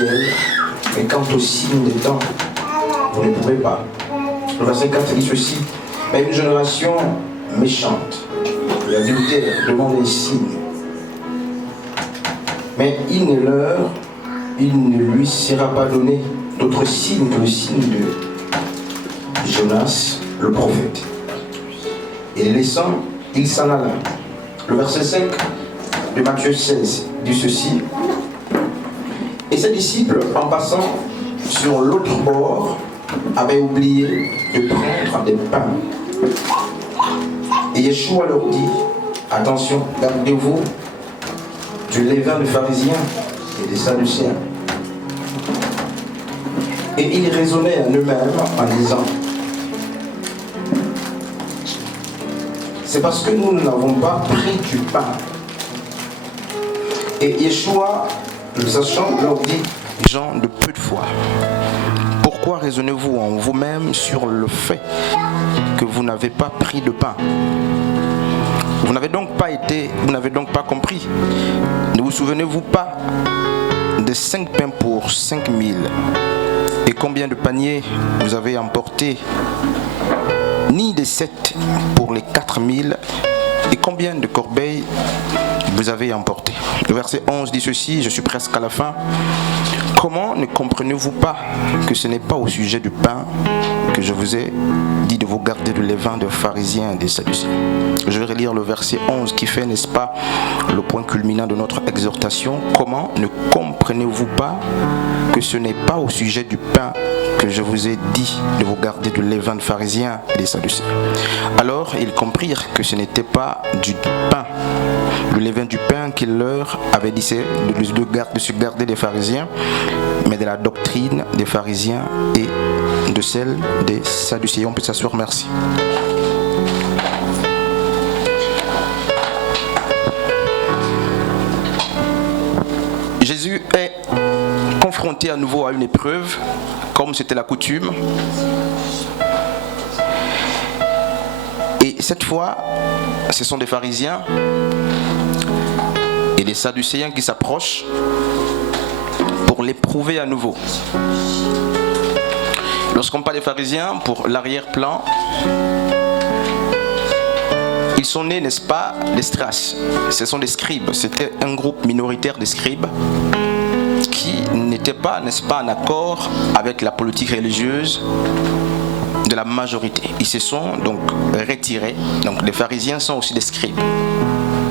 mais quant au signe des temps, vous ne pouvez pas. Le verset 4 dit ceci: mais une génération méchante et adultère demande un signe. Mais il ne lui sera pas donné d'autre signe que le signe de Jonas, le prophète. Et les laissant, il s'en alla. Le verset 5 de Matthieu 16 dit ceci: et ses disciples, en passant sur l'autre bord, avaient oublié de prendre des pains. Et Yeshua leur dit: attention, gardez-vous du levain des pharisiens et des sadducéens. Et ils raisonnaient en eux-mêmes en disant: c'est parce que nous n'avons pas pris du pain. Et Yeshua, le sachant, leur dit: gens de peu de foi, pourquoi raisonnez-vous en vous-même sur le fait que vous n'avez pas pris de pain? Vous n'avez donc pas compris. Ne vous souvenez-vous pas de 5 pains pour 5000 et combien de paniers vous avez emportés, ni des 7 pour les 4000 et combien de corbeilles vous avez emporté? Le verset 11 dit ceci, je suis presque à la fin: comment ne comprenez-vous pas que ce n'est pas au sujet du pain que je vous ai dit de vous garder de levain des pharisiens et des sadducéens? Je vais relire le verset 11 qui fait, n'est-ce pas, le point culminant de notre exhortation. Comment ne comprenez-vous pas que ce n'est pas au sujet du pain que je vous ai dit de vous garder de levain des pharisiens et des sadducéens? Alors ils comprirent que ce n'était pas du pain, le levain du pain qu'il leur avait dit de se garder des pharisiens, mais de la doctrine des pharisiens et de celle des sadducéens. On peut s'asseoir, merci. Jésus est confronté à nouveau à une épreuve, comme c'était la coutume. Et cette fois, ce sont des pharisiens et des sadducéens qui s'approchent pour l'éprouver à nouveau. Lorsqu'on parle des pharisiens, pour l'arrière-plan, ils sont nés, n'est-ce pas, des Strass. Ce sont des scribes. C'était un groupe minoritaire de scribes qui n'étaient pas, n'est-ce pas, en accord avec la politique religieuse de la majorité. Ils se sont donc retirés. Donc les pharisiens sont aussi des scribes.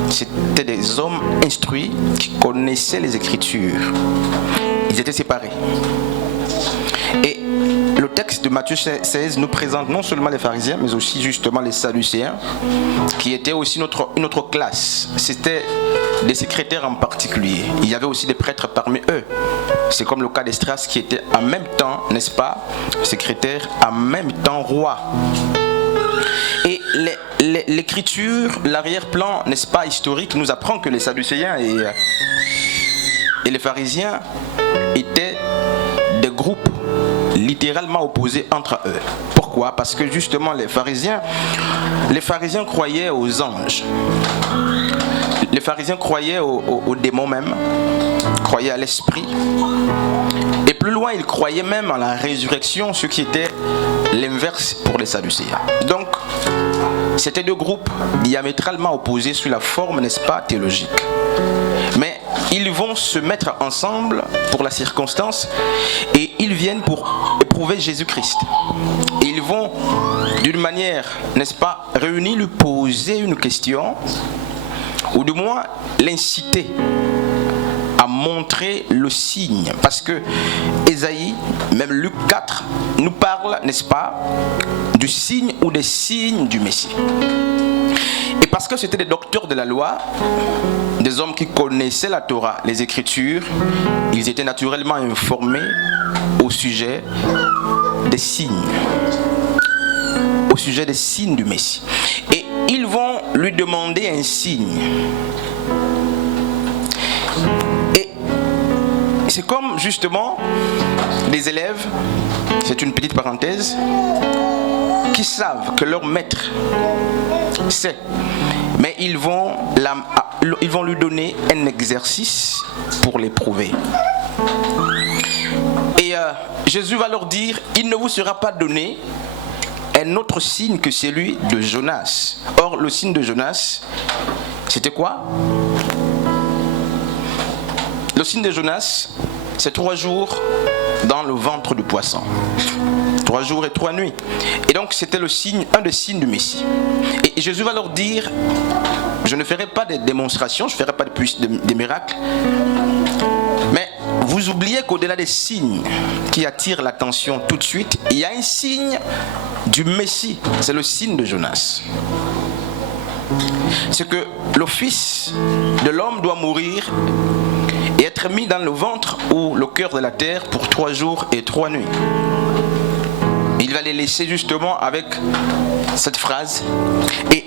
C'était des hommes instruits qui connaissaient les Écritures. Ils étaient séparés. Et le texte de Matthieu 16 nous présente non seulement les pharisiens, mais aussi justement les sadducéens, qui étaient aussi une autre classe. C'était des secrétaires en particulier. Il y avait aussi des prêtres parmi eux. C'est comme le cas d'Esdras qui était en même temps, n'est-ce pas, secrétaire, en même temps roi. Et l'écriture, l'arrière-plan, n'est-ce pas, historique, nous apprend que les sadducéens et les pharisiens étaient des groupes littéralement opposés entre eux. Pourquoi? Parce que justement les pharisiens croyaient aux anges. Les pharisiens croyaient aux démons même, croyaient à l'esprit. Et plus loin, ils croyaient même en la résurrection, ce qui était l'inverse pour les sadducéens. Donc, c'était deux groupes diamétralement opposés sous la forme, n'est-ce pas, théologique. Mais ils vont se mettre ensemble pour la circonstance et ils viennent pour éprouver Jésus-Christ. Et ils vont, d'une manière, n'est-ce pas, réunis, lui poser une question, ou du moins l'inciter à montrer le signe. Parce que Ésaïe, même Luc 4, nous parle, n'est-ce pas, du signe ou des signes du Messie. Et parce que c'était des docteurs de la loi, des hommes qui connaissaient la Torah, les Écritures, ils étaient naturellement informés au sujet des signes. Au sujet des signes du Messie. Et ils vont lui demander un signe. Et c'est comme justement des élèves, c'est une petite parenthèse, qui savent que leur maître sait, mais ils vont lui donner un exercice pour l'éprouver. Jésus va leur dire, il ne vous sera pas donné un autre signe que celui de Jonas. Or, le signe de Jonas, c'était quoi? Le signe de Jonas, c'est 3 jours dans le ventre du poisson. 3 jours et 3 nuits. Et donc, c'était le signe, un des signes du Messie. Et Jésus va leur dire, je ne ferai pas de démonstrations, je ne ferai pas de miracles, mais vous oubliez qu'au-delà des signes qui attirent l'attention tout de suite, il y a un signe du Messie, c'est le signe de Jonas. C'est que le Fils de l'homme doit mourir et être mis dans le ventre ou le cœur de la terre pour 3 jours et 3 nuits. Il va les laisser justement avec cette phrase. Et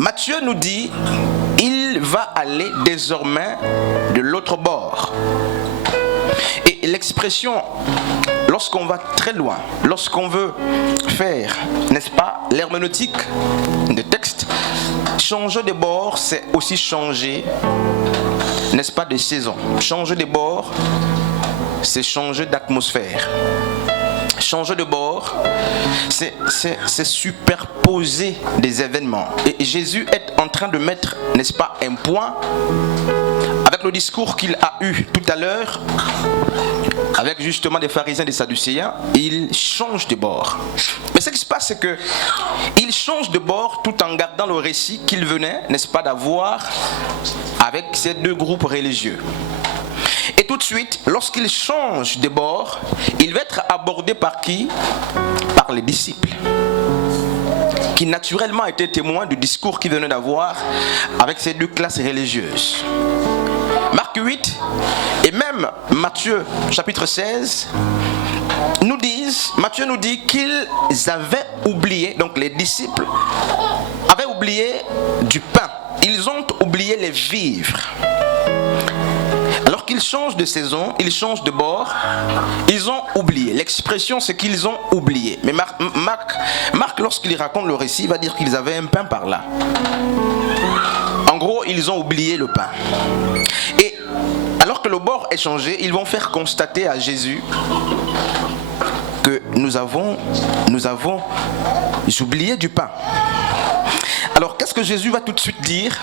Matthieu nous dit, il va aller désormais de l'autre bord. Et l'expression, lorsqu'on va très loin, lorsqu'on veut faire, n'est-ce pas, l'herméneutique des textes, changer de bord, c'est aussi changer, n'est-ce pas, de saison. Changer de bord, c'est changer d'atmosphère. Changer de bord, c'est superposer des événements. Et Jésus est en train de mettre, n'est-ce pas, un point avec le discours qu'il a eu tout à l'heure avec justement des pharisiens et des sadducéens. Il change de bord. Mais ce qui se passe, c'est que il change de bord tout en gardant le récit qu'il venait, n'est-ce pas, d'avoir avec ces 2 groupes religieux. Et tout de suite, lorsqu'il change de bord, il va être abordé par qui? Par les disciples, qui naturellement étaient témoins du discours qu'il venait d'avoir avec ces 2 classes religieuses. Marc 8 et même Matthieu chapitre 16 Matthieu nous dit qu'ils avaient oublié, donc les disciples avaient oublié du pain. Ils ont oublié les vivres. Alors qu'ils changent de saison, ils changent de bord, ils ont oublié. L'expression, c'est qu'ils ont oublié. Mais Marc, lorsqu'il raconte le récit, il va dire qu'ils avaient un pain par là. En gros, ils ont oublié le pain. Et alors que le bord est changé, ils vont faire constater à Jésus que nous avons oublié du pain. Alors, qu'est-ce que Jésus va tout de suite dire?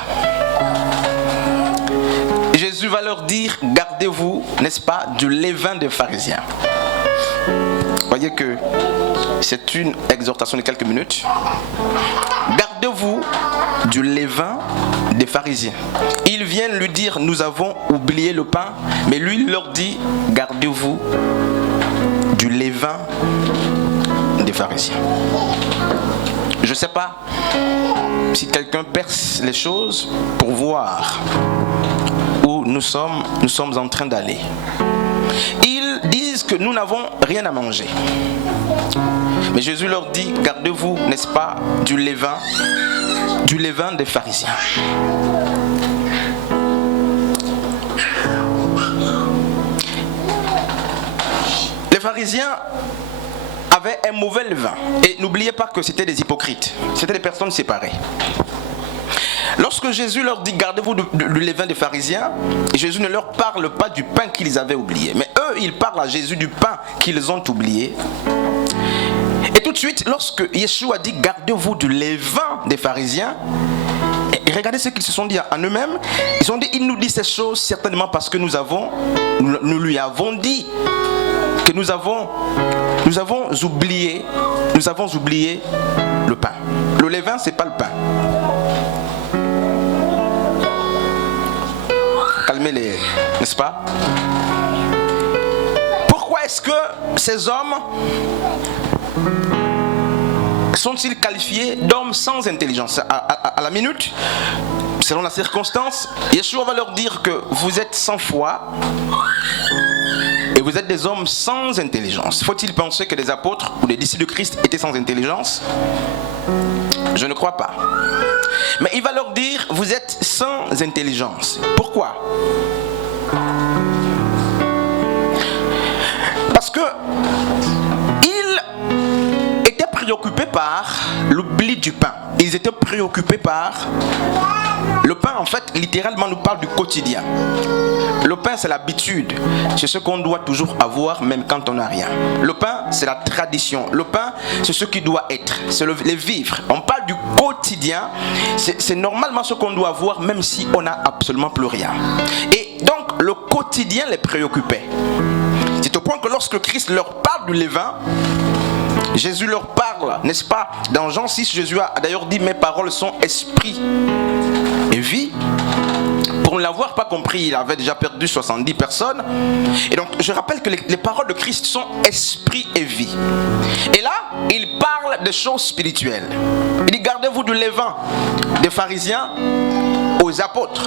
Jésus va leur dire, gardez-vous, n'est-ce pas, du levain des pharisiens. Voyez que c'est une exhortation de quelques minutes. Gardez-vous du levain des pharisiens. Ils viennent lui dire, nous avons oublié le pain, mais lui il leur dit, gardez-vous du levain des pharisiens. Je ne sais pas si quelqu'un perce les choses pour voir où nous sommes en train d'aller. Ils disent que nous n'avons rien à manger. Mais Jésus leur dit, gardez-vous, n'est-ce pas, du levain des pharisiens. Les pharisiens avaient un mauvais levain. Et n'oubliez pas que c'était des hypocrites. C'était des personnes séparées. Lorsque Jésus leur dit, gardez-vous du levain des pharisiens, Jésus ne leur parle pas du pain qu'ils avaient oublié. Mais eux, ils parlent à Jésus du pain qu'ils ont oublié. Et tout de suite, lorsque Yeshua dit, gardez-vous du levain des pharisiens, et regardez ce qu'ils se sont dit en eux-mêmes. Ils ont dit, il nous dit ces choses certainement parce que nous lui avons dit que nous avons oublié le pain. Le levain, c'est pas le pain. Calmez-les, n'est-ce pas? Pourquoi est-ce que ces hommes sont-ils qualifiés d'hommes sans intelligence? À la minute, selon la circonstance, Yeshua va leur dire que vous êtes sans foi et vous êtes des hommes sans intelligence. Faut-il penser que les apôtres ou les disciples de Christ étaient sans intelligence? Je ne crois pas. Mais il va leur dire, vous êtes sans intelligence. Pourquoi? Parce que ils étaient préoccupés par l'oubli du pain. ils étaient préoccupés par le pain. En fait, littéralement, nous parle du quotidien. Le pain, c'est l'habitude. C'est ce qu'on doit toujours avoir, même quand on n'a rien. Le pain, c'est la tradition. Le pain, c'est ce qui doit être. C'est les vivre. On parle du quotidien. C'est normalement ce qu'on doit avoir, même si on n'a absolument plus rien. Et donc, le quotidien les préoccupait. C'est au point que lorsque Christ leur parle du levain, Jésus leur parle, n'est-ce pas? Dans Jean 6, Jésus a d'ailleurs dit « Mes paroles sont esprit et vie ». Pour ne l'avoir pas compris, il avait déjà perdu 70 personnes. Et donc, je rappelle que les paroles de Christ sont esprit et vie. Et là, il parle des choses spirituelles. Il dit « Gardez-vous du levain des pharisiens aux apôtres ».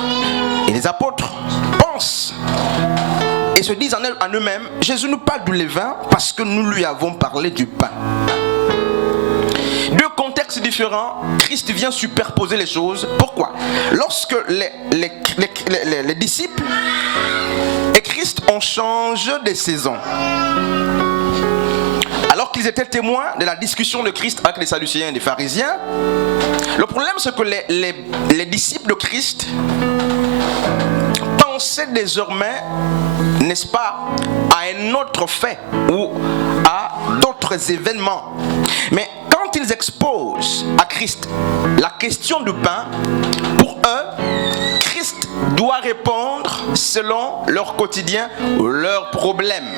Et les apôtres pensent et se disent en eux-mêmes, Jésus nous parle du levain parce que nous lui avons parlé du pain. Deux contextes différents, Christ vient superposer les choses. Pourquoi? Lorsque les disciples et Christ ont changé de saison, alors qu'ils étaient témoins de la discussion de Christ avec les Sadducéens et les pharisiens, le problème c'est que les disciples de Christ pensaient désormais, n'est-ce pas, à un autre fait ou à d'autres événements. Mais quand ils exposent à Christ la question du pain, pour eux, Christ doit répondre selon leur quotidien ou leurs problèmes.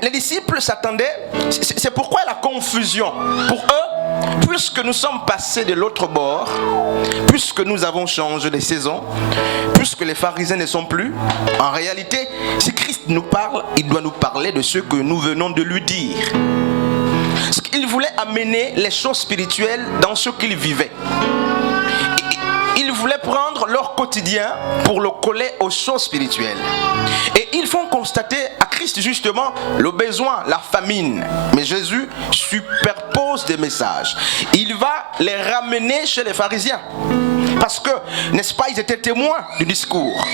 Les disciples s'attendaient, c'est pourquoi la confusion. Pour eux, puisque nous sommes passés de l'autre bord, puisque nous avons changé de saison, puisque les pharisiens ne sont plus, en réalité, si Christ nous parle, il doit nous parler de ce que nous venons de lui dire. Il voulait amener les choses spirituelles dans ce qu'ils vivaient. Ils voulaient prendre leur quotidien pour le coller aux choses spirituelles. Et ils font constater à Christ justement le besoin, la famine. Mais Jésus superpose des messages. Il va les ramener chez les pharisiens. Parce que, n'est-ce pas, ils étaient témoins du discours.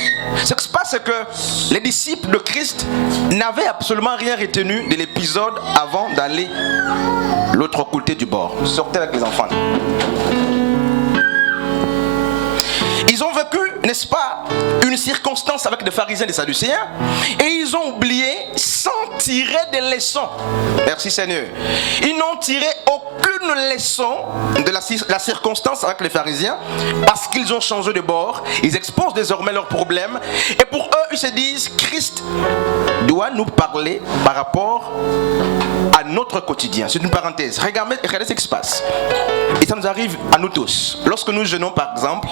Ce qui se passe, c'est que les disciples de Christ n'avaient absolument rien retenu de l'épisode avant d'aller l'autre côté du bord. Sortez avec les enfants. Ils ont vécu, n'est-ce pas, une circonstance avec des pharisiens et des sadducéens, et ils ont oublié sans tirer des leçons. Merci Seigneur. Ils n'ont tiré aucune leçon de la circonstance avec les pharisiens, parce qu'ils ont changé de bord. Ils exposent désormais leurs problèmes, et pour eux, ils se disent, Christ doit nous parler par rapport à notre quotidien. C'est une parenthèse. Regardez ce qui se passe. Et ça nous arrive à nous tous. Lorsque nous jeûnons, par exemple,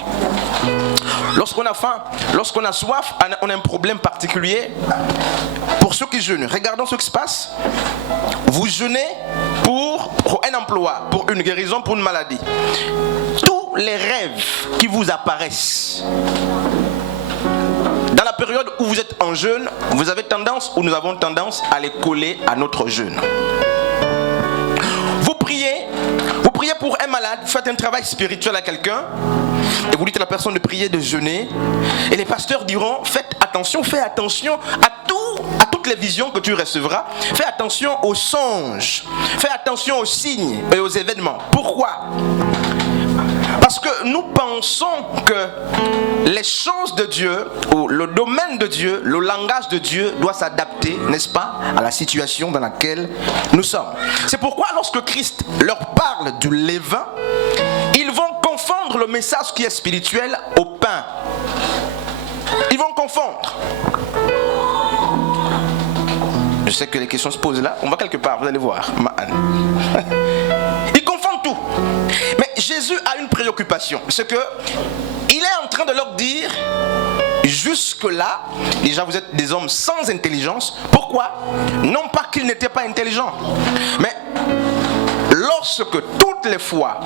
lorsqu'on a faim, lorsqu'on a soif, on a un problème particulier. Pour ceux qui jeûnent, regardons ce qui se passe. Vous jeûnez pour un emploi, pour une guérison, pour une maladie. Tous les rêves qui vous apparaissent dans la période où vous êtes en jeûne, vous avez tendance, ou nous avons tendance à les coller à notre jeûne. Vous priez pour un malade, vous faites un travail spirituel à quelqu'un, et vous dites à la personne de prier, de jeûner, et les pasteurs diront, fais attention à toutes les visions que tu recevras, fais attention aux songes, fais attention aux signes et aux événements. Pourquoi ? Parce que nous pensons que les choses de Dieu, ou le domaine de Dieu, le langage de Dieu doit s'adapter, n'est-ce pas, à la situation dans laquelle nous sommes. C'est pourquoi lorsque Christ leur parle du levain, ils vont confondre le message qui est spirituel au pain. Ils vont confondre. Je sais que les questions se posent là. On va quelque part, vous allez voir. Ils confondent tout. Mais Jésus a une préoccupation. C'est que il est en train de leur dire, jusque-là, déjà vous êtes des hommes sans intelligence. Pourquoi ? Non pas qu'ils n'étaient pas intelligents, mais lorsque toutes les fois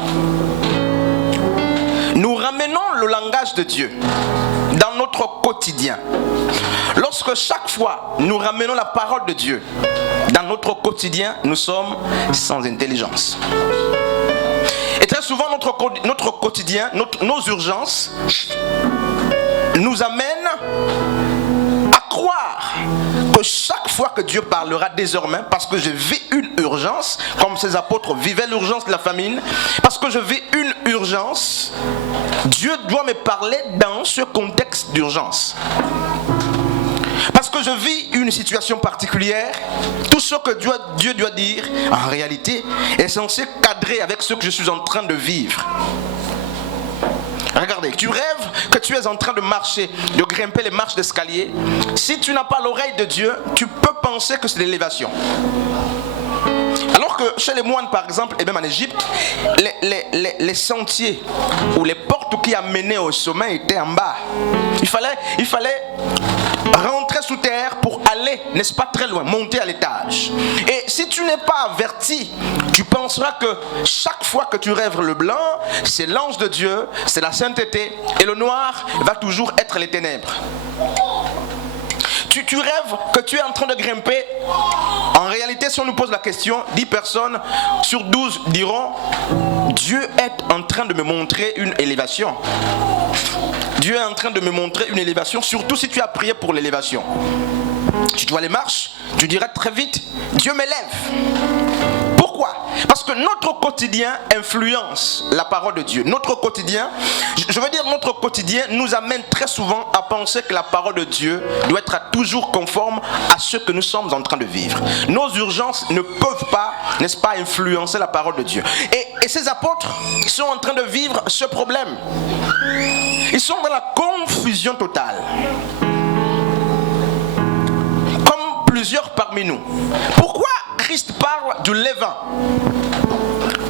nous ramenons le langage de Dieu dans notre quotidien, lorsque chaque fois nous ramenons la parole de Dieu dans notre quotidien, nous sommes sans intelligence. Et très souvent notre quotidien, nos urgences nous amènent à croire que chaque fois fois que Dieu parlera désormais, parce que je vis une urgence, comme ces apôtres vivaient l'urgence de la famine, parce que je vis une urgence, Dieu doit me parler dans ce contexte d'urgence. Parce que je vis une situation particulière, tout ce que Dieu doit dire, en réalité, est censé cadrer avec ce que je suis en train de vivre. Regardez, tu rêves que tu es en train de marcher, de grimper les marches d'escalier. Si tu n'as pas l'oreille de Dieu, tu peux penser que c'est l'élévation. Alors que chez les moines, par exemple, et même en Égypte, les sentiers ou les portes qui amenaient au sommet étaient en bas. Il fallait rentrer sous terre pour aller, n'est-ce pas, très loin, monter à l'étage. Et si tu n'es pas averti, tu penseras que chaque fois que tu rêves le blanc, c'est l'ange de Dieu, c'est la sainteté, et le noir va toujours être les ténèbres. Tu rêves que tu es en train de grimper. En réalité, si on nous pose la question, 10 personnes sur 12 diront: Dieu est en train de me montrer une élévation. Dieu est en train de me montrer une élévation, surtout si tu as prié pour l'élévation. Tu vois les marches, tu diras très vite: Dieu m'élève. Pourquoi? Parce que notre quotidien influence la parole de Dieu. Notre quotidien, je veux dire notre quotidien, nous amène très souvent à penser que la parole de Dieu doit être toujours conforme à ce que nous sommes en train de vivre. Nos urgences ne peuvent pas, n'est-ce pas, influencer la parole de Dieu. Et ces apôtres sont en train de vivre ce problème. Ils sont dans la confusion totale. Comme plusieurs parmi nous. Pourquoi Christ parle du levain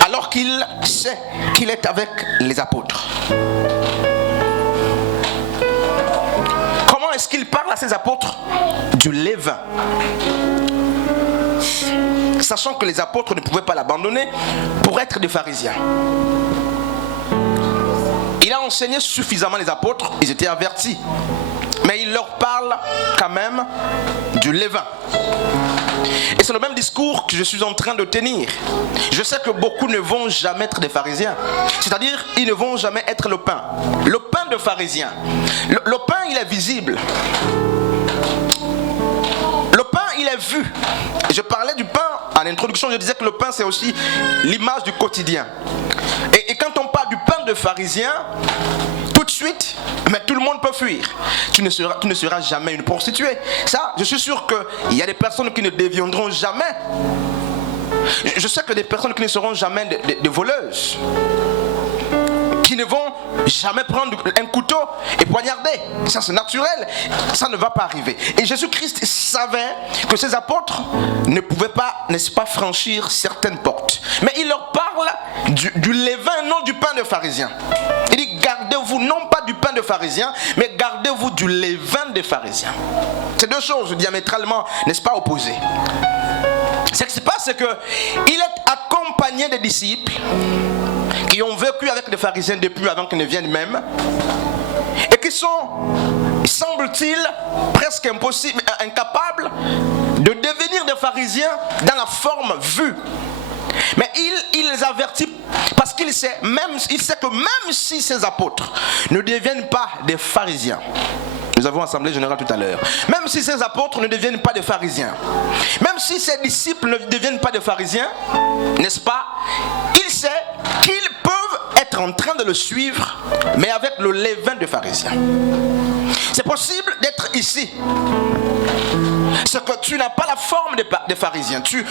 alors qu'il sait qu'il est avec les apôtres? Comment est-ce qu'il parle à ses apôtres du levain, sachant que les apôtres ne pouvaient pas l'abandonner pour être des pharisiens? Il a enseigné suffisamment les apôtres, ils étaient avertis, mais il leur parle quand même du levain. Et c'est le même discours que je suis en train de tenir. Je sais que beaucoup ne vont jamais être des pharisiens. C'est-à-dire, ils ne vont jamais être le pain. Le pain de pharisien. Le pain, il est visible. Le pain, il est vu. Et je parlais du pain en introduction, je disais que le pain, c'est aussi l'image du quotidien. Et quand on parle du pain de pharisien, tout de suite, mais tout le monde peut fuir. Tu ne seras jamais une prostituée. Ça, je suis sûr qu'il y a des personnes qui ne deviendront jamais. Je sais que des personnes qui ne seront jamais des voleuses, qui ne vont jamais prendre un couteau et poignarder. Ça, c'est naturel. Ça ne va pas arriver. Et Jésus-Christ savait que ses apôtres ne pouvaient pas, n'est-ce pas, franchir certaines portes. Mais il leur parle du levain, non du pain de pharisien. Il dit: gardez-vous non pas du pain de pharisien, mais gardez-vous du levain des pharisiens. C'est deux choses diamétralement, n'est-ce pas, opposées. Ce qui se passe, c'est qu'il est accompagné des disciples qui ont vécu avec les pharisiens depuis avant qu'ils ne viennent même, et qui sont, semble-t-il, presque incapables de devenir des pharisiens dans la forme vue. Mais il les avertit parce qu'il sait que même si ces apôtres ne deviennent pas des pharisiens, nous avons assemblée générale tout à l'heure, même si ces apôtres ne deviennent pas des pharisiens, même si ces disciples ne deviennent pas des pharisiens, n'est-ce pas, il sait qu'ils peuvent être en train de le suivre, mais avec le levain de pharisiens. C'est possible d'être ici. C'est que tu n'as pas la forme des pharisiens. Tu